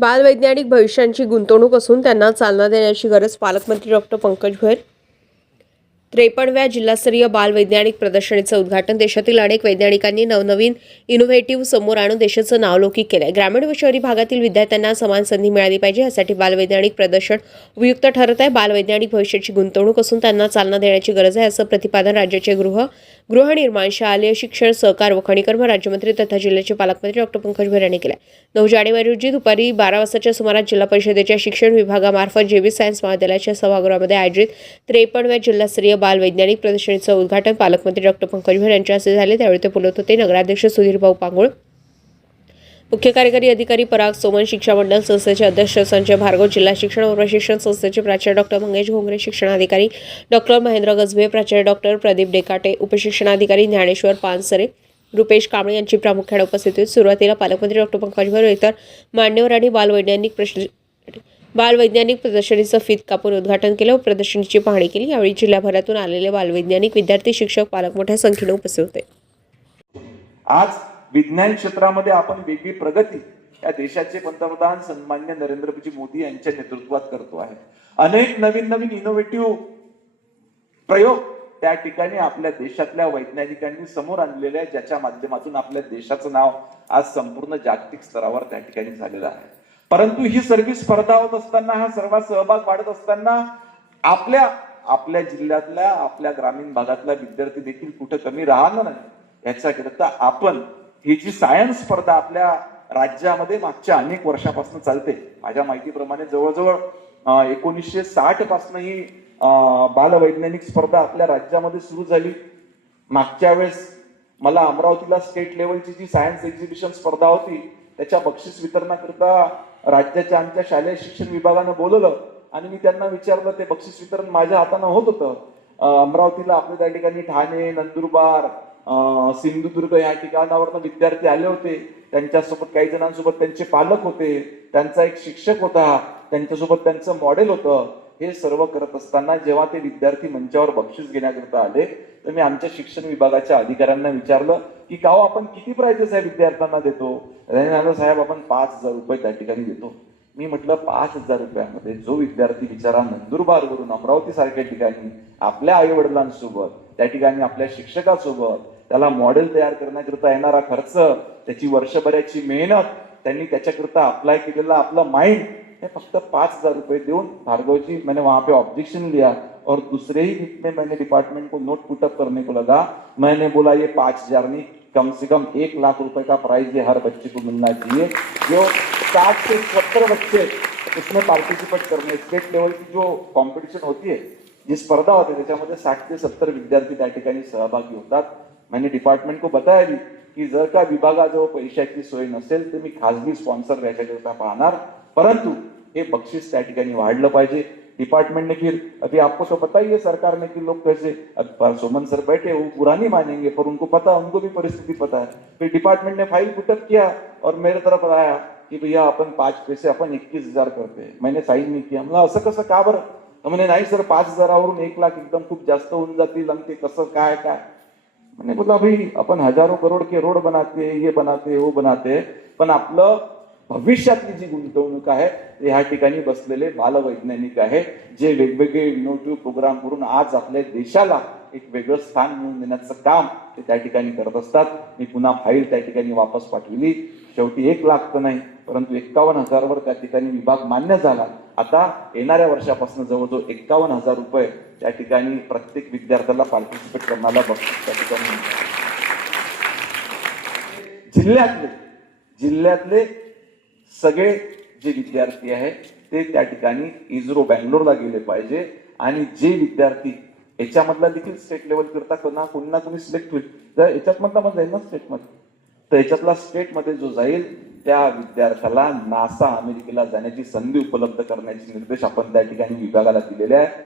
बालवैज्ञानिक भविष्याची गुंतवणूक असून त्यांना चालना देण्याची गरज. पालकमंत्री डॉक्टर पंकज भैर. 53व्या जिल्हास्तरीय बालवैज्ञानिक प्रदर्शनीचं उद्घाटन. देशातील अनेक वैज्ञानिकांनी नवनवीन इनोव्हेटिव्ह समोर आणून देशाचं नावलौकिक केलंय. ग्रामीण व शहरी भागातील विद्यार्थ्यांना समान संधी मिळाली पाहिजे, यासाठी बालवैज्ञानिक प्रदर्शन उपयुक्त ठरत आहे. बालवैज्ञानिक भविष्याची गुंतवणूक असून त्यांना चालना देण्याची गरज आहे, असं प्रतिपादन राज्याचे गृहनिर्माण, शालेय शिक्षण, सहकार व खनिकर्म राज्यमंत्री तथा जिल्ह्याचे पालकमंत्री डॉक्टर पंकज भैर यांनी केलं. 9 जानेवारी रोजी दुपारी 12 वाजताच्या सुमारास जिल्हा परिषदेच्या शिक्षण विभागामार्फत जेबी सायन्स महाविद्यालयाच्या सभागृहामध्ये आयोजित 53व्या जिल्हास्तरीय बालवैज्ञानिक प्रदर्शनीचं उद्घाटन पालकमंत्री डॉक्टर पंकज भैर यांच्या हस्ते झाले. त्यावेळी ते बोलत होते. नगराध्यक्ष सुधीर भाऊ पांगुळ, मुख्य कार्यकारी अधिकारी पराग सोमन, शिक्षा मंडळ संस्थेचे अध्यक्ष संजय भार्गव, जिल्हा शिक्षण व प्रशिक्षण संस्थेचे प्राचार्य डॉक्टर मंगेश घोंगरे, शिक्षणाधिकारी डॉक्टर महेंद्र गजबे, प्राचार्य डॉक्टर प्रदीप डेकाटे, उपशिक्षणाधिकारी ज्ञानेश्वर पानसरे, रुपेश कांबळे यांची प्रामुख्याने उपस्थिती होती. सुरुवातीला पालकमंत्री डॉक्टर पंकज भैर इतर मान्यवरांनी बालवैज्ञानिक प्रदर्शनीचं फीत कापून उद्घाटन केलं व प्रदर्शनीची पाहणी केली. यावेळी जिल्ह्याभरातून आलेले बालवैज्ञानिक, विद्यार्थी, शिक्षक, पालक मोठ्या संख्येने उपस्थित होते. आज विज्ञान क्षेत्रामध्ये आपण वेगळी प्रगती या देशाचे पंतप्रधान सन्मान्य नरेंद्रजी मोदी यांच्या नेतृत्वात करतो आहे. अनेक नवीन इनोव्हेटिव्ह प्रयोग त्या ठिकाणी आपल्या देशातल्या वैज्ञानिकांनी समोर आणलेले आहे, ज्याच्या माध्यमातून आपल्या देशाचं नाव आज संपूर्ण जागतिक स्तरावर त्या ठिकाणी झालेलं आहे. परंतु ही सर्व स्पर्धा होत असताना, हा सर्व सहभाग वाढत असताना आपल्या जिल्ह्यातल्या, आपल्या ग्रामीण भागातला विद्यार्थी देखील कुठे कमी राहणार नाही याच्याकरिता आपण ही जी सायन्स स्पर्धा आपल्या राज्यामध्ये मागच्या अनेक वर्षापासून चालते. माझ्या माहितीप्रमाणे जवळजवळ 1960 पासून ही बालवैज्ञानिक स्पर्धा आपल्या राज्यामध्ये सुरू झाली. मागच्या वेळेस मला अमरावतीला स्टेट लेवलची जी सायन्स एक्झिबिशन स्पर्धा होती, त्याच्या बक्षीस वितरणाकरिता राज्याच्या आमच्या शालेय शिक्षण विभागानं बोलवलं आणि मी त्यांना विचारलं. ते बक्षीस वितरण माझ्या हातानं होत होतं. अमरावतीला आपल्या त्या ठिकाणी ठाणे, नंदुरबार, सिंधुदुर्ग या ठिकाणावरनं विद्यार्थी आले होते. त्यांच्यासोबत काही जणांसोबत त्यांचे पालक होते, त्यांचा एक शिक्षक होता, त्यांच्यासोबत त्यांचं मॉडेल होतं. हे सर्व करत असताना जेव्हा ते विद्यार्थी मंचावर बक्षीस घेण्याकरिता आले, तर मी आमच्या शिक्षण विभागाच्या अधिकाऱ्यांना विचारलं की का आपण किती प्राइजेस या विद्यार्थ्यांना देतो. साहेब आपण 5,000 रुपये त्या ठिकाणी देतो. मी म्हटलं 5,000 रुपयामध्ये जो विद्यार्थी बिचारा नंदुरबारवरून अमरावती सारख्या ठिकाणी आपल्या आई वडिलांसोबत, त्या ठिकाणी आपल्या शिक्षकासोबत त्याला मॉडेल तयार करण्याकरिता येणारा खर्च, त्याची वर्षभराची मेहनत, त्यांनी त्याच्याकरिता अप्लाय केलेला आपला माइंड, हे फक्त 5,000 रुपये देऊन भार्गव जी मैंने वहां पे ऑब्जेक्शन लिया और दूसरे ही वीक में मैंने डिपार्टमेंट को नोट पुटअप करने को लगा. मैंने बोला ये 5,000 नहीं, कम से कम 1 लाख रुपए का प्राइज ये हर बच्चे को मिलना चाहिए. जो 60 से 70 बच्चे उसमें पार्टिसिपेट करने, स्टेट लेवल की जो कॉम्पिटिशन होती है, जी स्पर्धा होती है, त्याच्यामध्ये 60 से 70 विद्यार्थी त्या ठिकाणी सहभागी होतात. मैंने डिपार्टमेंट को बताया भी की जर का विभागाजवळ पैशाची सोय नसेल तर मी खासगी स्पॉन्सर याच्याकरिता पाहणार, परंतु हे बक्षीस त्या ठिकाणी वाढलं पाहिजे. डिपार्टमेंट ने फिर अभी आपको तो पता ही है सरकार में कि लोग कैसे, सोमन सर बैठे वो बुरा नहीं मानेंगे पर उनको पता, उनको भी परिस्थिति पता है. फिर डिपार्टमेंट ने फाइल पुटअप किया और मेरे तरफ आया कि भैया अपन 5 पैसे अपन 21,000 करते हैं. मैंने साइन नहीं किया. मला असं कसं का बरं. म्हणे नाही सर 5,000वरून 1 लाख एकदम खूप जास्त होऊन जातील आणि ते कसं काय. मैंने बोला भाई अपन हजारों करोड़ के रोड बनाते, ये बनाते, वो बनाते, पण आपलं भविष्यातली जी गुंतवणूक आहे ह्या ठिकाणी बसलेले बालवैज्ञानिक आहे, जे वेगवेगळे इनोव्हेटिव्ह प्रोग्राम करून आज आपल्या देशाला एक वेगळं स्थान मिळवून देण्याचं काम ते त्या ठिकाणी करत असतात. मी पुन्हा फाईल त्या ठिकाणी वापस पाठविली. शेवटी 1 लाख तर नाही, परंतु 51,000 वर त्या ठिकाणी विभाग मान्य झाला. आता येणाऱ्या वर्षापासून जवळजवळ 51,000 रुपये त्या ठिकाणी प्रत्येक विद्यार्थ्याला पार्टिसिपेट करण्याला बक्षीस त्या ठिकाणी. जिल्ह्यातले सगळे जे विद्यार्थी आहेत ते त्या ठिकाणी इस्रो बँगलोरला गेले पाहिजे आणि जे विद्यार्थी याच्यामधला देखील स्टेट लेवल करता कोणी ना कोणी सिलेक्ट होईल. जर याच्यात मधला जाईल ना स्टेटमध्ये, तर याच्यातला स्टेटमध्ये जो जाईल त्या विद्यार्थ्याला नासा अमेरिकेला जाण्याची संधी उपलब्ध करण्याचे निर्देश आपण त्या ठिकाणी विभागाला दिलेले आहे.